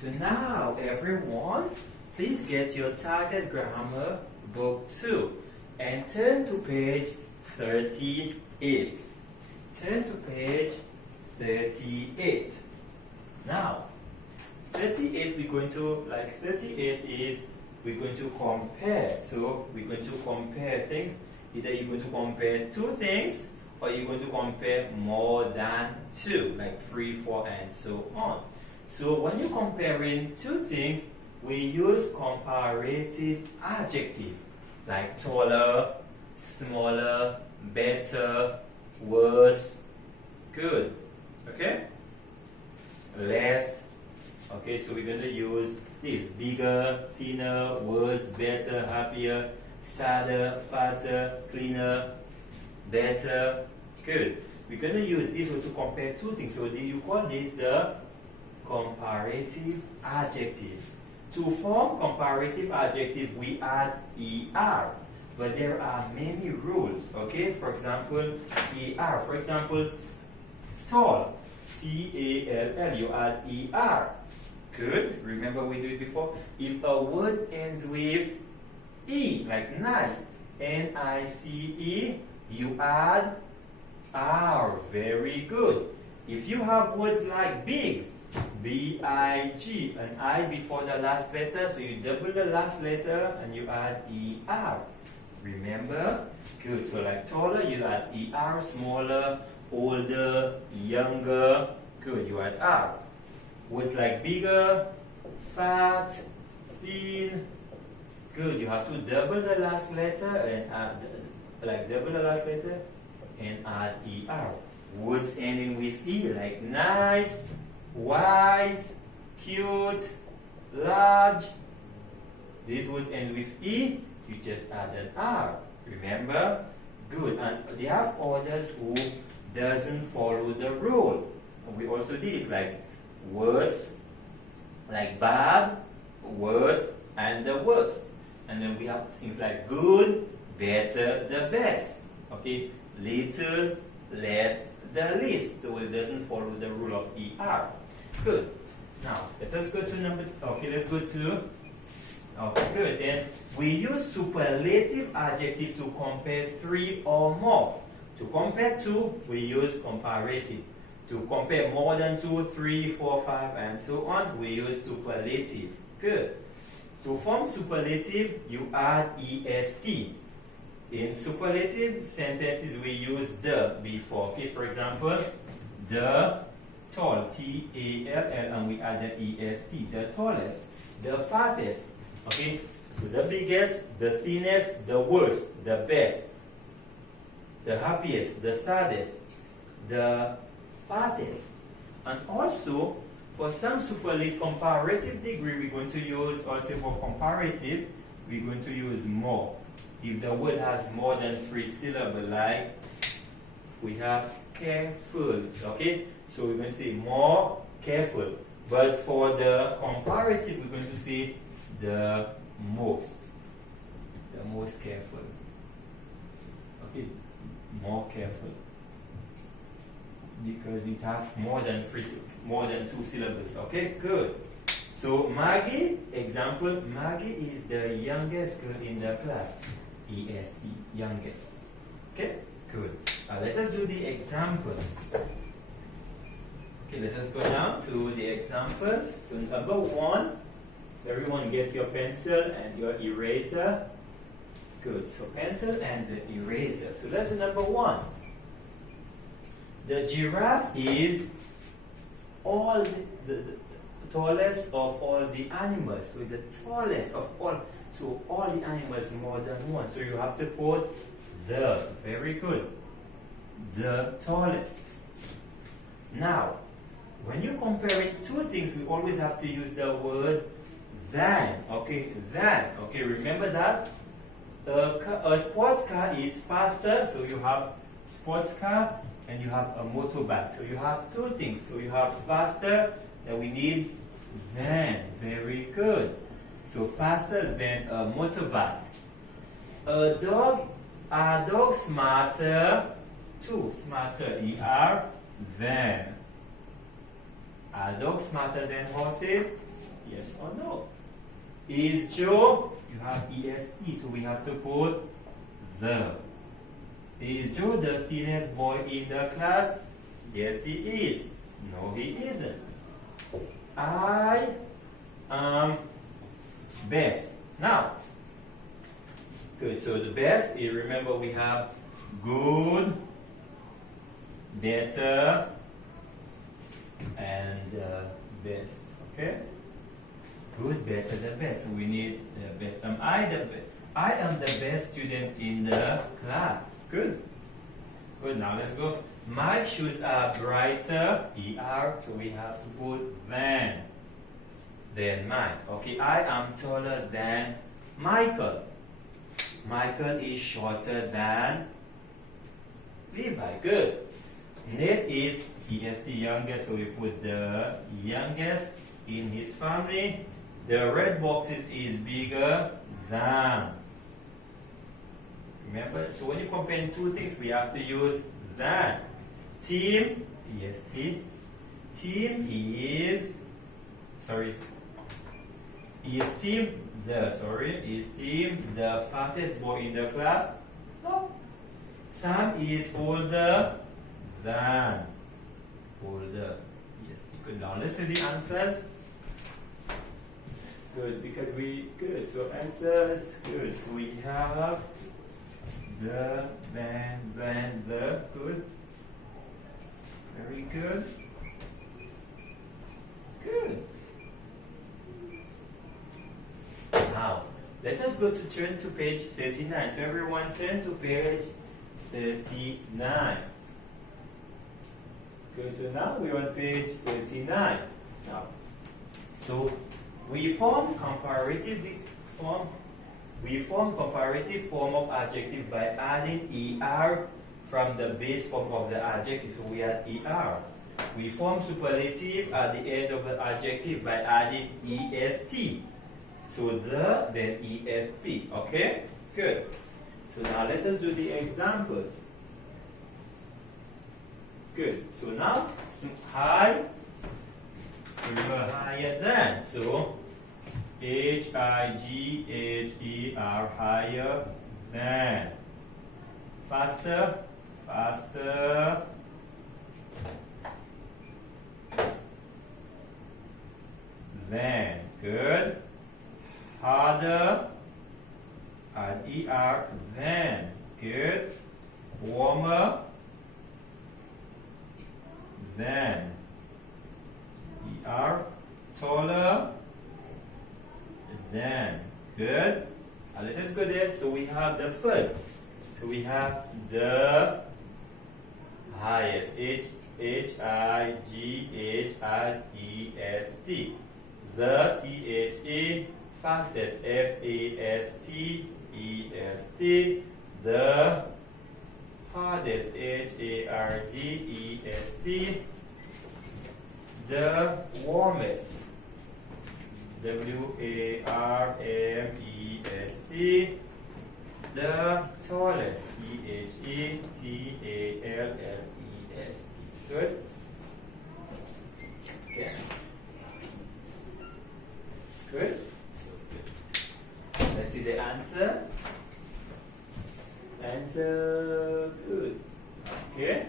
So now, everyone, please get your target grammar book 2 and turn to page 38. Turn to page 38. Now, 38 we're going to, like 38 is, we're going to compare. So we're going to compare things. Either you're going to compare two things or you're going to compare more than two, like 3, 4, and so on. So when you're comparing two things, we use comparative adjective like taller, smaller, better, worse, good. Okay? Less. Okay, so we're going to use this: bigger, thinner, worse, better, happier, sadder, fatter, cleaner, better, good. We're going to use this to compare two things. So you call this the comparative adjective. To form comparative adjective, we add er, but there are many rules. Okay, for example, er. For example, tall, T-A-L-L. You add er. Good. Remember we did it before. If a word ends with e, like nice, N-I-C-E, you add r. Very good. If you have words like big, B-I-G, an I before the last letter, so you double the last letter and you add er. Remember? Good. So like taller, you add er. Smaller, older, younger, good, you add r. Words like bigger, fat, thin, good, you have to double the last letter and add, like double the last letter and add er. Words ending with e, like nice, wise, cute, large. These words end with e, you just add an r. Remember? Good. And they have others who doesn't follow the rule. And we also do this, like worse, like bad, worse, and the worst. And then we have things like good, better, the best. Okay, little, less, the least. So it doesn't follow the rule of er. Good. Now let us go to number. Okay, let's go to. Okay, good. Then we use superlative adjective to compare three or more. To compare two, we use comparative. To compare more than 2, 3, 4, 5, and so on, we use superlative. Good. To form superlative, you add est. In superlative sentences, we use the before. Okay, for example, the tall, T-A-L-L, and we add the est. The tallest, the fattest. Okay, so the biggest, the thinnest, the worst, the best, the happiest, the saddest, the fattest. And also, for some superlative comparative degree, we're going to use, also for comparative, we're going to use more. If the word has more than 3 syllables, like we have careful, okay? So we're going to say more careful. But for the comparative, we're going to say the most careful. Okay, more careful. Because it have more than 2 syllables. Okay, good. So Maggie, example, Maggie is the youngest girl in the class. E-S-E, youngest. Okay, good. Let us do the example. Okay, let us go down to the examples. So number 1, so everyone get your pencil and your eraser. Good, so pencil and the eraser. So let's do number 1. The giraffe is all the tallest of all the animals. So it's the tallest of all. So all the animals more than one. So you have to put the. Very good. The tallest. Now, when you're comparing two things, we always have to use the word than. Okay, than. Okay, remember that? A sports car is faster. So you have sports car and you have a motorbike. So you have two things. So you have faster, and we need than. Very good. So faster than a motorbike. Are dogs smarter? Two, smarter, E-R, than. Are dogs smarter than horses? Yes or no? Is Joe, you have EST, so we have to put the. Is Joe the thinnest boy in the class? Yes, he is. No, he isn't. I am best. Now, good. So the best is, remember, we have good, better, and best. Okay? Good, better, the best. So we need the best. I am the best student in the class. Good. Good. Now let's go. My shoes are brighter, ER, so we have to put than mine. Okay, I am taller than Michael. Michael is shorter than Levi. Good. Ned is EST, youngest, so we put the youngest in his family. The red boxes is bigger than. Remember, so when you compare two things, we have to use than. Team, EST. Team is, is team the fattest boy in the class? No. Sam is older than. Older. EST. Good. Now listen to the answers. Good, because good. So answers, good. So we have the, than, the. Good. Very good. Good. Now, let us go to turn to page 39. So everyone turn to page 39. Good, so now we're on page 39. Now, so we form comparative form of adjective by adding ER from the base form of the adjective. So we add ER. We form superlative at the end of the adjective by adding EST. So the, then EST. Okay? Good. So now let us do the examples. Good. So now, high, remember higher than. So H-I-G-H-E-R, higher than. Faster, faster. Than. Good. Harder, add ER, than. Good. Warmer, than. ER. Taller, than. Good. Let us go there. So we have the first. So we have the highest. H-I-G-H-R-E-S-T. The T-H-A. Fastest. F-A-S-T-E-S-T. The hardest. H-A-R-D-E-S-T. The warmest. W-A-R-M-E-S-T. The tallest. T-H-E-T-A-L-L-E-S-T. Good? Okay. Good? So good. Let's see the answer. Answer, good. Okay.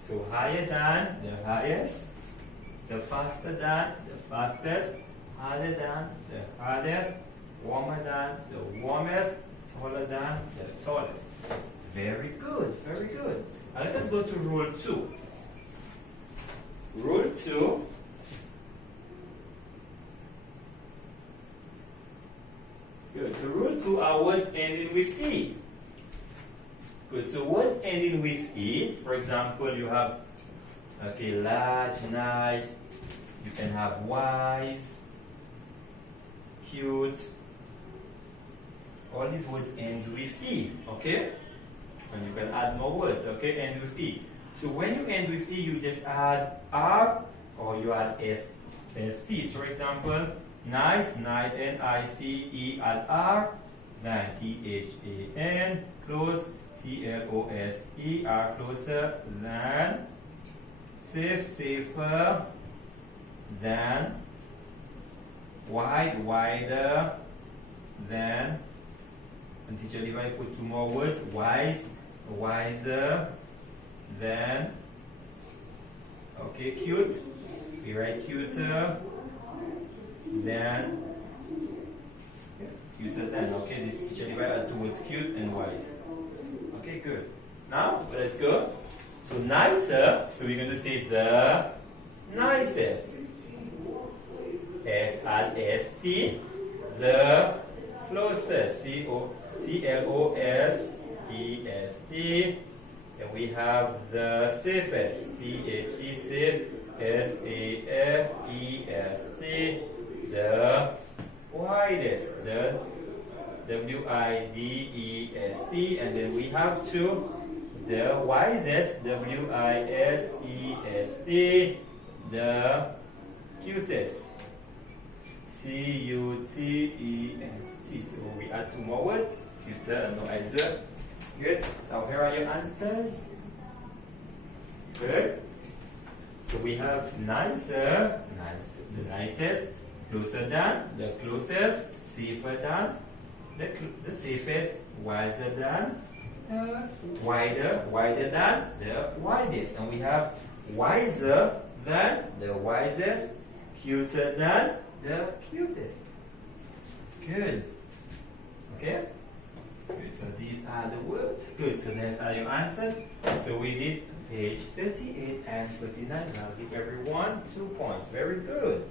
So higher than, the highest. The faster than, the fastest. Harder than, the hardest. Warmer than, the warmest. Taller than, the tallest. Very good, very good. Now let us go to rule 2. Rule 2. Good. So rule 2 are words ending with E. Good. So words ending with E, for example, you have large, nice. You can have wise, cute. All these words end with E. Okay? And you can add more words. Okay? End with E. So when you end with E, you just add R or you add ST. So for example, nice, N-I-C-E, add R, then T-H-A-N, close, C-L-O-S-E-R, closer, than, safe, safer, than, wide, wider than, and teacher Levi put two more words, wise, wiser than, okay, cute, we write cuter than, cuter than, okay, this teacher Levi add two words, cute and wise. Okay, good. Now, let's go. So nicer, so we're going to say the nicest. S-R-S-T, the closest. C-L-O-S-E-S-T. And we have the safest. T-H-E, safe. S-A-F-E-S-T. The widest. The W-I-D-E-S-T. And then we have two. The wisest. W-I-S-E-S-T. The cutest. C-U-T-E-S-T. So we add two more words. Cuter and wiser. Good. Now here are your answers. Good. So we have nicer, the nicest, closer than, the closest, safer than, the safest, wiser than, wider than, the widest. And we have wiser than, the wisest, cuter than, the cutest. Good. Okay? Good. So these are the words. Good. So those are your answers. So we did page 38 and 39. Now give everyone 2 points. Very good.